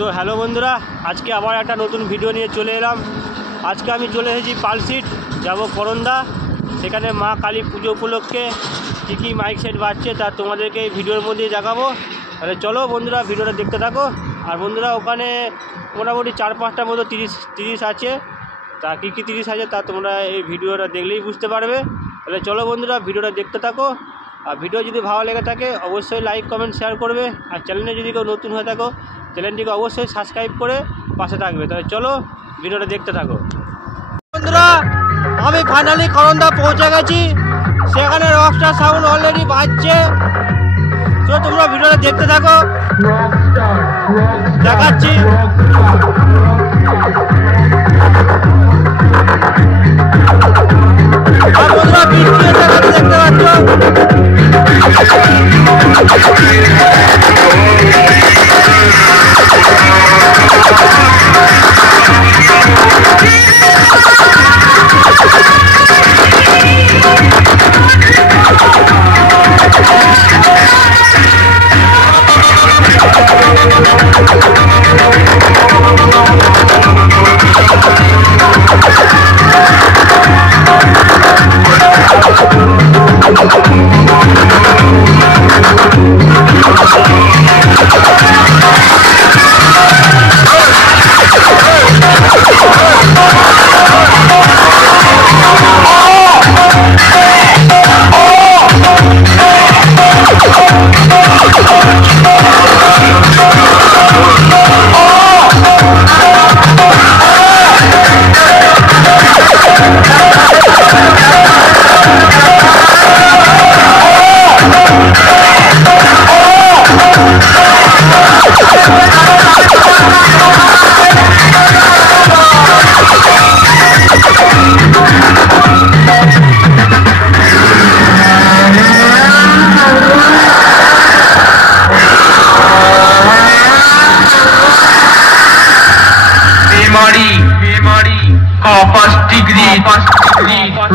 তো হ্যালো বন্ধুরা, আজকে আবার একটা নতুন ভিডিও নিয়ে চলে এলাম। আজকে আমি চলে এসেছি পালসিট, যাবো করন্দা। সেখানে মা কালী পুজো উপলক্ষে কী কী মাইক সেট বাজছে তা তোমাদেরকে এই ভিডিওর মধ্যেই দেখাবো। তাহলে চলো বন্ধুরা, ভিডিওটা দেখতে থাকো। আর বন্ধুরা, ওখানে মোটামুটি 4-5টার মতো তিরিশ আছে। তা কী কী 30 আছে তা তোমরা এই ভিডিওটা দেখলেই বুঝতে পারবে। তাহলে চলো বন্ধুরা, ভিডিওটা দেখতে থাকো। আর ভিডিও যদি ভালো লেগে থাকে অবশ্যই লাইক কমেন্ট শেয়ার করবে। আর চ্যানেলে যদি কেউ নতুন হয়ে থাকো চ্যানেলটিকে অবশ্যই সাবস্ক্রাইব করে পাশে থাকবে। তাহলে চলো ভিডিওটা দেখতে থাকো। বন্ধুরা, আমি ফাইনালি করন্দা পৌঁছে গেছি। সেখানে রকস্টার সাউন্ড অলরেডি বাজছে। তো তোমরা ভিডিওটা দেখতে থাকো, দেখাচ্ছি। আর বন্ধুরা, বৃষ্টি এসে গেছে, দেখতে পাচ্ছ।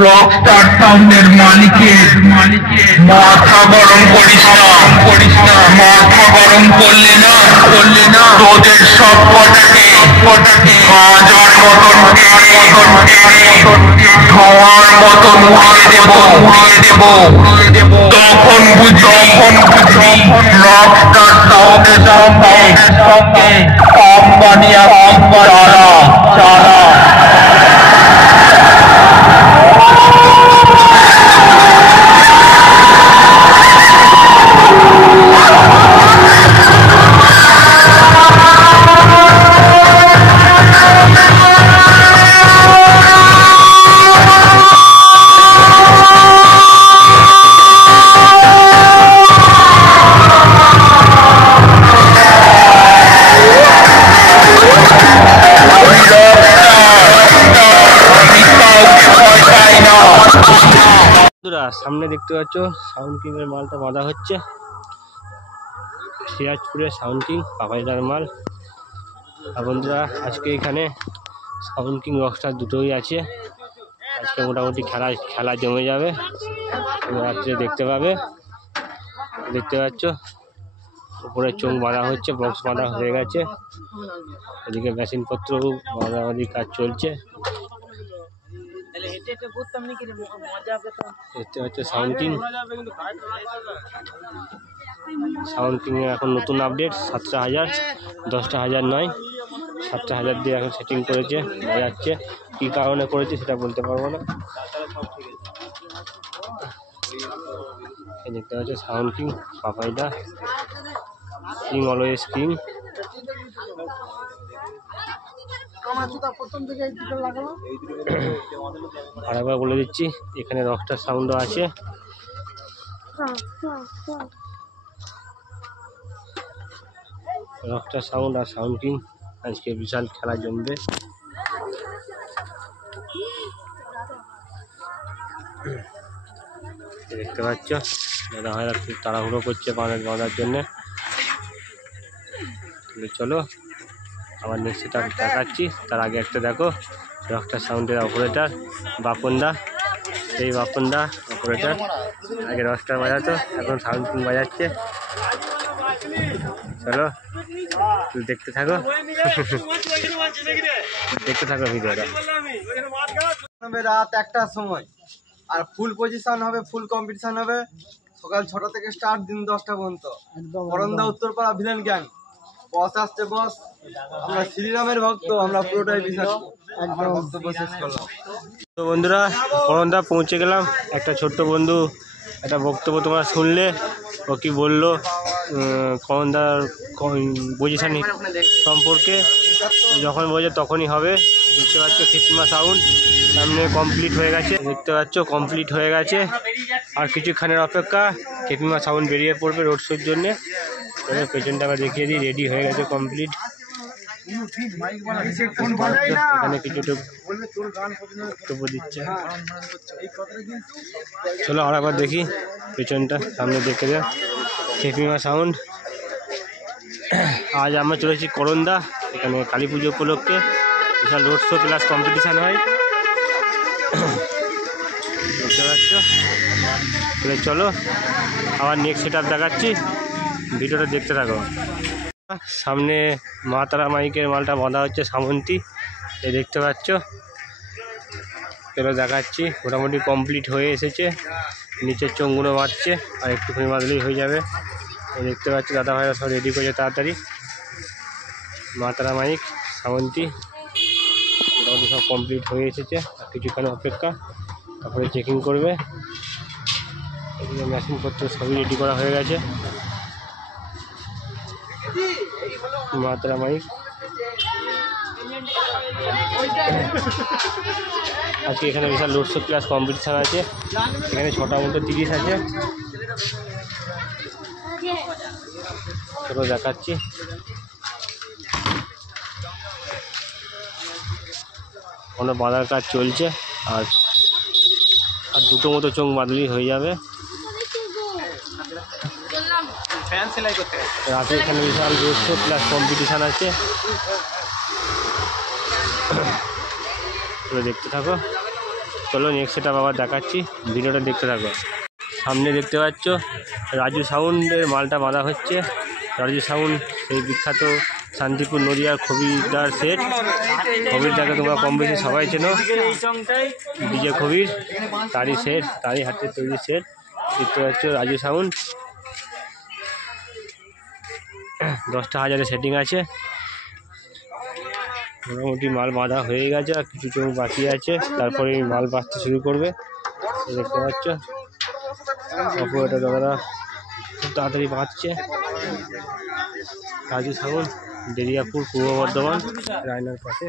রকস্টার সাউন্ডের মালিকের মাথা গরম করিস না, মাথা গরম করলে না তোদের সব কটাকে গাঁজার মতন ধোঁয়ার মতন উড়িয়ে দেব। তখন বুঝি রকস্টার সাউন্ডের সঙ্গে কোম্পানি চালা। সামনে দেখতে পাচ্ছ সাউন্ড কিং এর মালটা বাঁধা হচ্ছে। সিরাজপুরের সাউন্ড কিং পাপাইদার মাল। আর বন্ধুরা, আজকে এখানে সাউন্ড কিং রকস্টার দুটোই আছে। আজকে মোটামুটি খেলা জমে যাবে, রাত্রে দেখতে পাবে। দেখতে পাচ্ছ উপরে চোখ বাঁধা হচ্ছে, বক্স বাঁধা হয়ে গেছে। এদিকে মেশিনপত্র বাঁধাবাঁধি কাজ চলছে। দেখতে পাচ্ছ সাউন্ড কিং এর এখন নতুন আপডেট 7,000, 10,000 নয়, 7,000 দিয়ে এখন সেটিং করেছে, বাজাচ্ছে। কী কারণে করেছে সেটা বলতে পারবো না। দেখতে পাচ্ছ সাউন্ড কিং পাপাইদা, কিং অলওয়েজ কিং। আরেকবার বলে দিচ্ছি, এখানে রকস্টার সাউন্ডও আছে। রকস্টার সাউন্ড আর সাউন্ড কিং আজকে বিশাল খেলা জমবে। দেখতে পাচ্ছ দাদা ভাইরা খুব তাড়াহুড়ো করছে বাঁধার জন্যে। চলো আবার নেক্সট সেটা দেখাচ্ছি। তার আগে একটা দেখো, রকস্টার সাউন্ডের অপারেটর বাপনদা। সেই বাপনদা অপারেটর আগে রকস্টার বাজাতো, এখন সাউন্ড কিং বাজাচ্ছে। চলো দেখতে থাকো দেখতে থাকো ভিডিওটা। রাত 1টার সময় আর ফুল পজিশন হবে, ফুল কম্পিটিশন হবে সকাল 6টা থেকে স্টার্ট, দিন 10টা পর্যন্ত। করন্দা উত্তরপাড়া ভিলেন গ্যাং, বস আসছে বস। আমরা শ্রীরামের ভক্ত, আমরা পুরোটাই বিশ্বাস করি। আমার বক্তব্য শেষ করলাম। তো বন্ধুরা, করন্দা পৌঁছে গেলাম। একটা ছোট্ট বন্ধু একটা বক্তব্য তোমরা শুনলে, ও কি বললো করন্দার পজিশন সম্পর্কে। যখন বোঝে তখনই হবে। দেখতে পাচ্ছ খিতমা সাউন্ড সামনে কমপ্লিট হয়ে গেছে, দেখতে পাচ্ছ কমপ্লিট হয়ে গেছে। আর কিছুক্ষণের অপেক্ষা, খিতমা সাউন্ড বেরিয়ে পড়বে রোড শোর জন্যে। পেছনটা আবার দেখিয়ে দিই, রেডি হয়ে গেছে কমপ্লিট। এখানে কিছুটা বক্তব্য দিচ্ছে। চলো আর একবার দেখি পেছনটা, সামনে দেখে দেয় খিতমা সাউন্ড। আজ আমরা চলেছি করন্দা, এখানে কালী পুজো উপলক্ষে বিশাল রোড শো প্লাস কম্পিটিশান হয়, বুঝতে পারছো। তাহলে চলো আবার নেক্সট সেট আপ দেখাচ্ছি, ভিডিওটা দেখতে থাকো। সামনে মা তারা মাইকের মালটা বাঁধা হচ্ছে সামন্তী, এই দেখতে পাচ্ছ। চলো দেখাচ্ছি, মোটামুটি কমপ্লিট হয়ে এসেছে। নিচের চোঙগুলো বাঁধছে, আর একটুখানি বাঁধলেই হয়ে যাবে। দেখতে পাচ্ছি দাদা ভাইরা সব রেডি করেছে তাড়াতাড়ি। মা তারা মাইক সামন্তী মোটামুটি সব কমপ্লিট হয়ে এসেছে, আর কিছুক্ষণ অপেক্ষা, তারপরে চেকিং করবে। এগুলো মেশিন পত্র সবই রেডি করা হয়ে গেছে। মা তারা মাইক আজকে এখানে বিশাল রোড শো ক্লাস কম্পিটিশান আছে। এখানে 6টা মতো 30 আছে। চলো দেখাচ্ছি। কোনো বাঁধার কাজ চলছে, আর দুটো মতো চোখ বাঁধলেই হয়ে যাবে। রাতে এখানে বিশাল রোড শো প্লাস কম্পিটিশান আছে, দেখতে থাকো। চলো নেক্সট সেট আপ আবার দেখাচ্ছি, ভিডিওটা দেখতে থাকো। সামনে দেখতে পাচ্ছ রাজু সাউন্ডের মালটা বাঁধা হচ্ছে। রাজু সাউন্ড সেই বিখ্যাত শান্তিপুর নদিয়ার খবিরদার সেট। খবিরদাকে তোমরা কম বেশি সবাই চেনো, ডিজে খবির, তারই সেট, তারই হাতে তৈরি সেট। দেখতে পাচ্ছ রাজু সাউন্ড, 10টা হাজারের সেটিং আছে। মোটামুটি মাল বাঁধা হয়ে গেছে, আর কিছু চোখ বাকি আছে, তারপরে মাল বাঁধতে শুরু করবে। দেখতে পাচ্ছ অপরেটর দাদারা খুব তাড়াতাড়ি বাঁধছে। রাজু সাউন্ড, দেরিয়াপুর, পূর্ব বর্ধমান, রায়নার পাশে।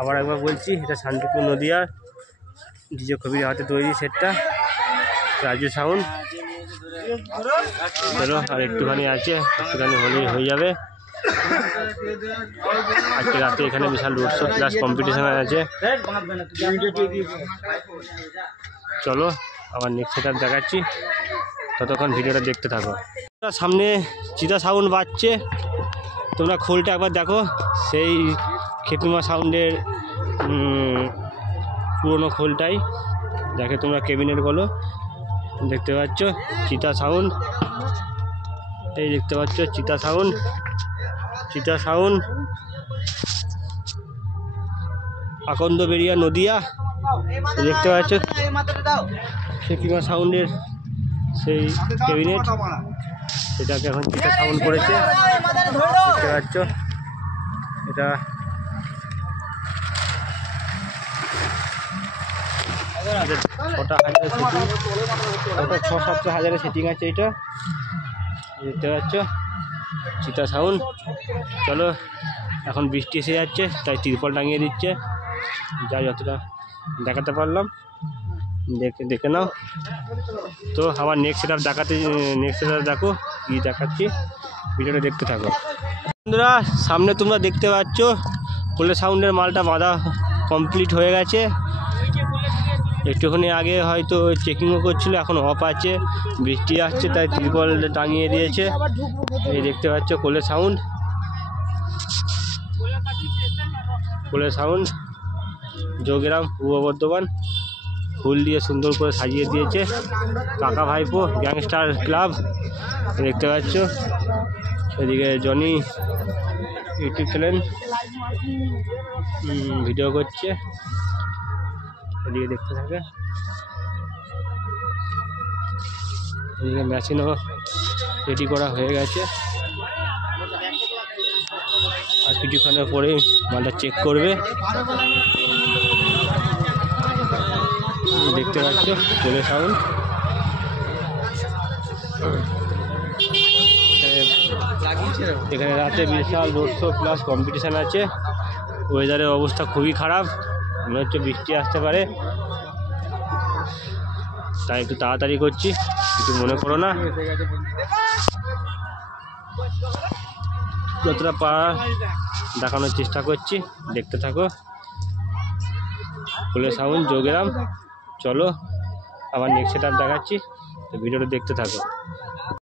আবার একবার বলছি, এটা শান্তিপুর নদিয়ার ডিজে কবির হাতে তৈরি সেটটা, রাজু সাউন্ড। চলো আর একটুখানি আছে, একটুখানি হলেই হয়ে যাবে। আজকে রাতে এখানে বিশাল রোড শো প্লাস কম্পিটিশান আছে। চলো আবার নেক্সট সেট আপ দেখাচ্ছি, ততক্ষণ ভিডিওটা দেখতে থাকো। সামনে চিতা সাউন্ড বাজছে, তোমরা খোলটা একবার দেখো। সেই খিতমা সাউন্ডের পুরোনো খোলটাই দেখে তোমরা, কেবিনেট বলো। দেখতে পাচ্ছ চিতা সাউন্ড, এই দেখতে পাচ্ছ চিতা সাউন্ড, চিতা সাউন্ড আকন্দ বেরিয়া নদিয়া। দেখতে পাচ্ছ খিতমা সাউন্ডের সেই ক্যাবিনেট, সেটাকে এখন চিতা সাউন্ড করেছে। দেখতে পাচ্ছ এটা ওটা 6-7 হাজারের সেটিং আছে এটা। দেখতে পাচ্ছ চিতা সাউন্ড। চলো এখন বৃষ্টি এসে যাচ্ছে, তাই তিরপল টাঙিয়ে দিচ্ছে, যা যতটা দেখাতে পারলাম দেখে নাও। তো আবার next set up next set up দেখো কি দেখাচ্ছি, ভিডিওটা দেখতে থাকো। বন্ধুরা সামনে তোমরা দেখতে পাচ্ছ কোলে সাউন্ডের মালটা বাঁধা কমপ্লিট হয়ে গেছে। একটুখানি আগে হয়তো চেকিংও করছিল, এখন অফ আছে, বৃষ্টি আসছে তাই ত্রিপল টাঙিয়ে দিয়েছে। এই দেখতে পাচ্ছ কোলে সাউন্ড, কোলে সাউন্ড, যোগগ্রাম, পূর্ব বর্ধমান। ফুল দিয়ে সুন্দর করে সাজিয়ে দিয়েছে। কাকা ভাইপো গ্যাংস্টার ক্লাব দেখতে পাচ্ছ। এদিকে জনি ইউটিউব চ্যানেল ভিডিও করছে, এদিকে দেখতে থাকে। এদিকে মেশিনও রেডি করা হয়ে গেছে, আর কিছুক্ষণের পরে মালটা চেক করবে। দেখতে পাচ্ছ চলে সাউন্ড। এখানে রাতে বিশাল রোড শো প্লাস কম্পিটিশান আছে। ওয়েদারের অবস্থা খুবই খারাপ, মনে হচ্ছে বৃষ্টি আসতে পারে, তাই একটু তাড়াতাড়ি করছি, কিছু মনে করো না। যতটা পারা দেখানোর চেষ্টা করছি, দেখতে থাকো। ফুলের সাউন্ড যোগেরাম। চলো আবার নেক্সট সেট আপ দেখাচ্ছি, তো ভিডিওটা দেখতে থাকো।